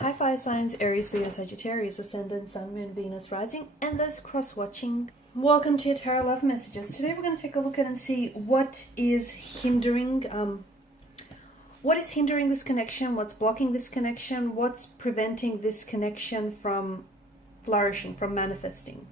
Hi fire signs, Aries, Leo, Sagittarius, Ascendant, Sun, Moon, Venus, Rising, and those cross-watching. Welcome to your Tarot Love Messages. Today we're going to take a look at and see what is hindering this connection, what's blocking this connection, what's preventing this connection from flourishing, from manifesting.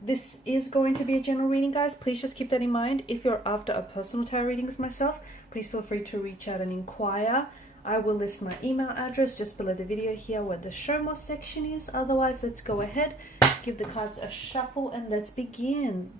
This is going to be a general reading, guys. Please just keep that in mind. If you're after a personal tarot reading with myself, please feel free to reach out and inquire. I will list my email address just below the video here where the show more section is. Otherwise, let's go ahead, give the cards a shuffle, and let's begin.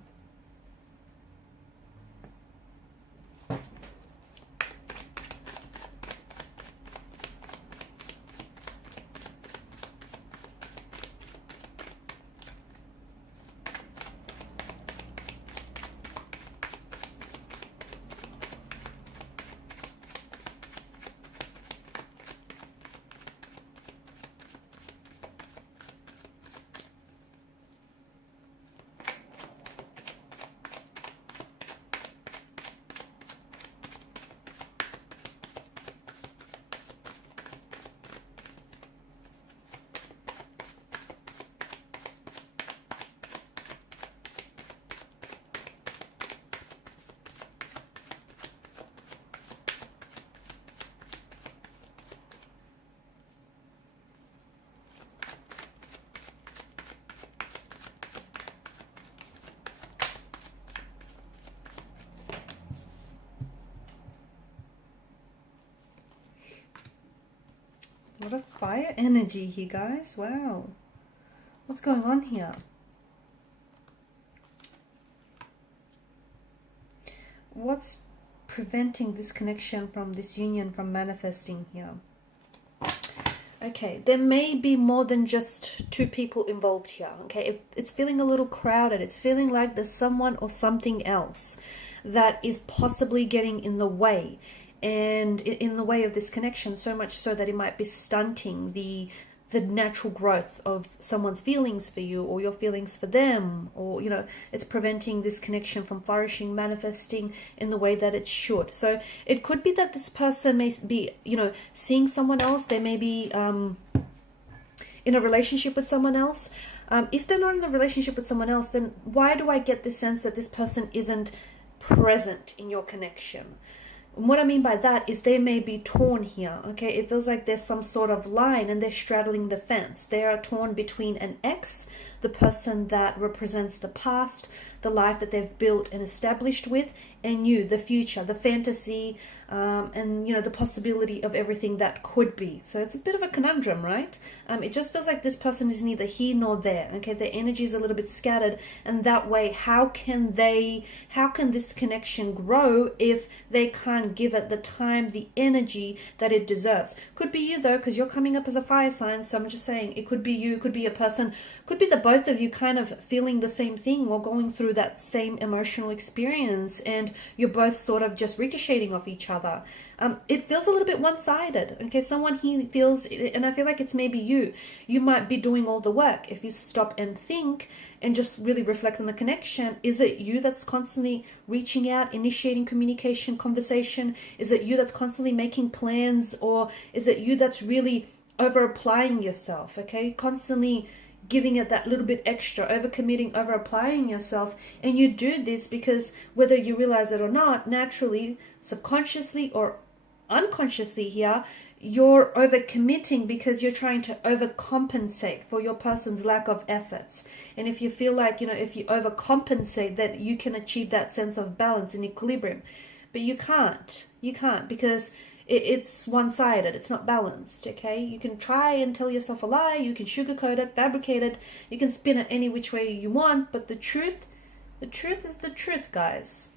What a fire energy here, guys. Wow. What's going on here? What's preventing this connection from this union from manifesting here? Okay, there may be more than just two people involved here. Okay, it's feeling a little crowded. It's feeling like there's someone or something else that is possibly getting in the way. And in the way of this connection, so much so that it might be stunting the natural growth of someone's feelings for you or your feelings for them, or it's preventing this connection from flourishing, manifesting in the way that it should. So it could be that this person may be seeing someone else. They may be in a relationship with someone else. If they're not in a relationship with someone else, then why do I get the sense that this person isn't present in your connection? What I mean by that is they may be torn here, okay? It feels like there's some sort of line and they're straddling the fence. They are torn between an ex, the person that represents the past, the life that they've built and established with, and you, the future, the fantasy, and the possibility of everything that could be. So it's a bit of a conundrum, right? It just feels like this person is neither here nor there, okay? Their energy is a little bit scattered, and that way, how can this connection grow if they can't give it the time, the energy that it deserves? Could be you though, because you're coming up as a fire sign, so I'm just saying it could be you, it could be a person, could be the both of you kind of feeling the same thing or going through that same emotional experience, and you're both sort of just ricocheting off each other. It feels a little bit one-sided, okay? Someone here feels, and I feel like it's maybe you might be doing all the work. If you stop and think and just really reflect on the connection, is it you that's constantly reaching out, initiating communication, conversation? Is it you that's constantly making plans, or is it you that's really over-applying yourself, okay? Constantly giving it that little bit extra, over-committing, over-applying yourself. And you do this because whether you realize it or not, naturally, subconsciously or unconsciously here, you're over-committing because you're trying to overcompensate for your person's lack of efforts. And if you feel like, if you overcompensate, that you can achieve that sense of balance and equilibrium. But you can't because it's one-sided. It's not balanced, okay? You can try and tell yourself a lie. You can sugarcoat it, fabricate it. You can spin it any which way you want. But the truth is the truth, guys.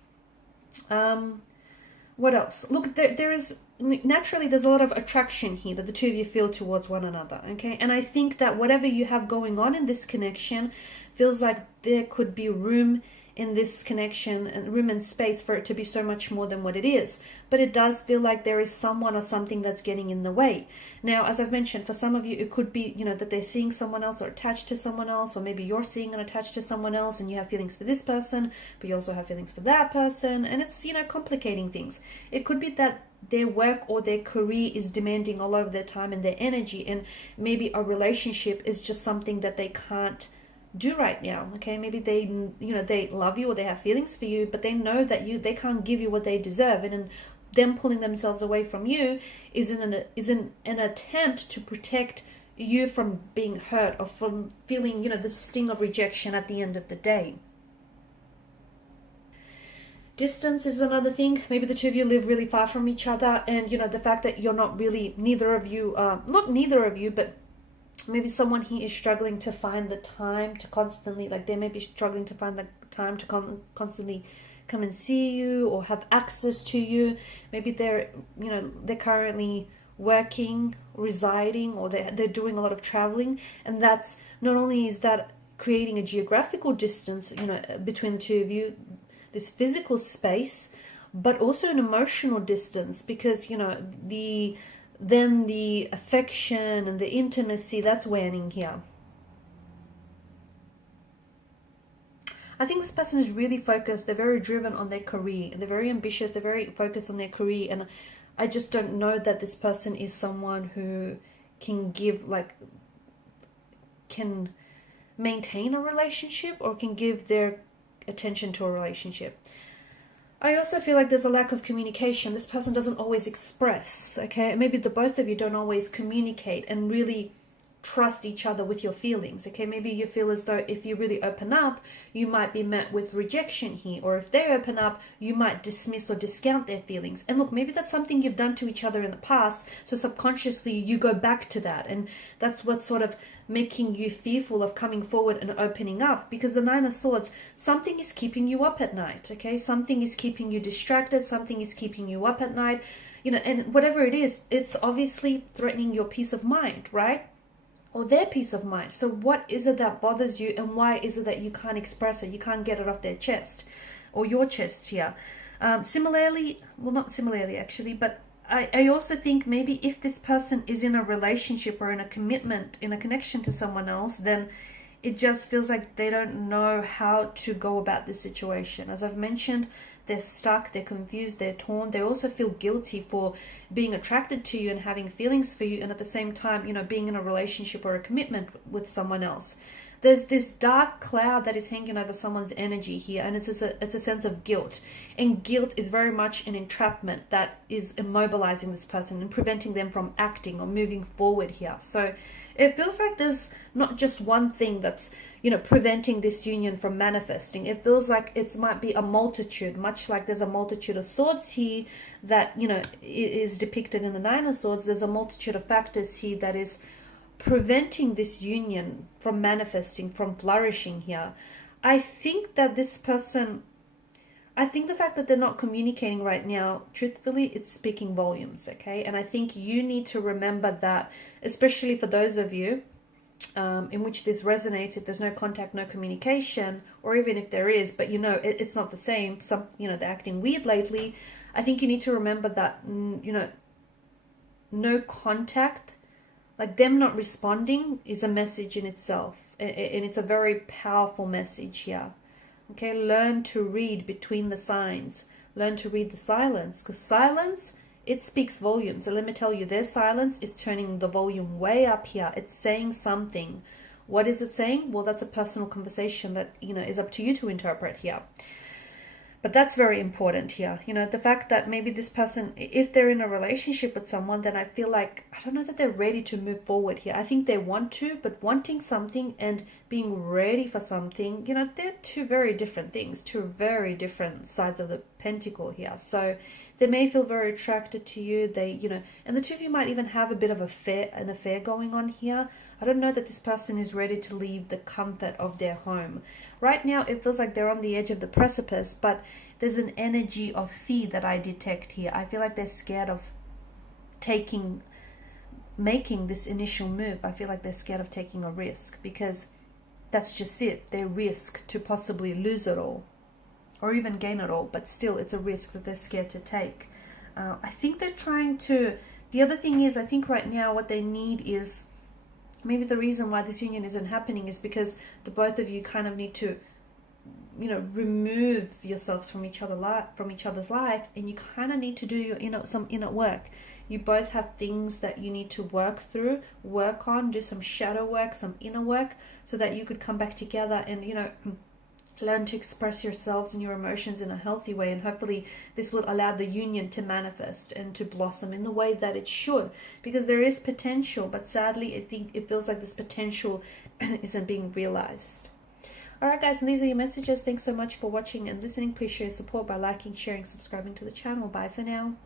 What else? Look, there's a lot of attraction here that the two of you feel towards one another, okay? And I think that whatever you have going on in this connection feels like there could be room in this connection and room and space for it to be so much more than what it is. But it does feel like there is someone or something that's getting in the way. Now, as I've mentioned, for some of you, it could be, that they're seeing someone else or attached to someone else, or maybe you're seeing and attached to someone else and you have feelings for this person, but you also have feelings for that person, and it's, complicating things. It could be that their work or their career is demanding all of their time and their energy, and maybe a relationship is just something that they can't do right now. Okay, maybe they, you know, they love you or they have feelings for you, but they know that they can't give you what they deserve, and in them pulling themselves away from you is an attempt to protect you from being hurt or from feeling, you know, the sting of rejection at the end of the day. Distance is another thing. Maybe the two of you live really far from each other, and, you know, the fact that you're not really, neither of you, but maybe someone here is struggling to find the time to constantly, like they may be struggling to find the time to constantly come and see you or have access to you. Maybe they're, you know, they're currently working, residing, or they're doing a lot of traveling, and that's not only is that creating a geographical distance, you know, between the two of you, this physical space, but also an emotional distance, because, you know, the affection and the intimacy, that's waning here. I think this person is really focused. They're very driven on their career. They're very ambitious. They're very focused on their career. And I just don't know that this person is someone who can give, like, can maintain a relationship or can give their attention to a relationship. I also feel like there's a lack of communication. This person doesn't always express, okay? Maybe the both of you don't always communicate and really trust each other with your feelings, okay? Maybe you feel as though if you really open up, you might be met with rejection here, or if they open up, you might dismiss or discount their feelings. And look, maybe that's something you've done to each other in the past, so subconsciously you go back to that, and that's what's sort of making you fearful of coming forward and opening up, because the Nine of Swords, something is keeping you up at night, okay? Something is keeping you distracted, something is keeping you up at night, you know, and whatever it is, it's obviously threatening your peace of mind, right? Or their peace of mind. So what is it that bothers you, and why is it that you can't express it? You can't get it off their chest or your chest here. Similarly, well, not similarly actually, but I also think maybe if this person is in a relationship or in a commitment, in a connection to someone else, then it just feels like they don't know how to go about this situation. As I've mentioned, they're stuck, they're confused, they're torn. They also feel guilty for being attracted to you and having feelings for you, and at the same time, you know, being in a relationship or a commitment with someone else. There's this dark cloud that is hanging over someone's energy here, and it's a sense of guilt. And guilt is very much an entrapment that is immobilizing this person and preventing them from acting or moving forward here. So it feels like there's not just one thing that's, you know, preventing this union from manifesting. It feels like it might be a multitude, much like there's a multitude of swords here that, you know, is depicted in the Nine of Swords. There's a multitude of factors here that is preventing this union from manifesting, from flourishing here. I think that this person, I think the fact that they're not communicating right now, truthfully, it's speaking volumes, okay? And I think you need to remember that, especially for those of you in which this resonates, if there's no contact, no communication, or even if there is, but you know, it's not the same, some, you know, they're acting weird lately. I think you need to remember that, you know, no contact, like them not responding, is a message in itself, and it's a very powerful message here. Okay, learn to read between the signs. Learn to read the silence, because silence, it speaks volumes. So let me tell you, their silence is turning the volume way up here. It's saying something. What is it saying? Well, that's a personal conversation that, you know, is up to you to interpret here. But that's very important here. You know, the fact that maybe this person, if they're in a relationship with someone, then I feel like, I don't know that they're ready to move forward here. I think they want to, but wanting something and being ready for something, you know, they're two very different things, two very different sides of the pentacle here. So they may feel very attracted to you. They, you know, and the two of you might even have a bit of an affair going on here. I don't know that this person is ready to leave the comfort of their home. Right now, it feels like they're on the edge of the precipice, but there's an energy of fear that I detect here. I feel like they're scared of making this initial move. I feel like they're scared of taking a risk, because that's just it. They risk to possibly lose it all or even gain it all, but still it's a risk that they're scared to take. I think they're trying to, the other thing is, I think right now what they need is, maybe the reason why this union isn't happening is because the both of you kind of need to remove yourselves from each other's life, and you kind of need to do your some inner work. You both have things that you need to work through, work on, do some shadow work, some inner work, so that you could come back together and learn to express yourselves and your emotions in a healthy way. And hopefully this will allow the union to manifest and to blossom in the way that it should, because there is potential, but sadly I think it feels like this potential isn't being realized. Alright guys, and these are your messages. Thanks so much for watching and listening. Please show your support by liking, sharing, subscribing to the channel. Bye for now.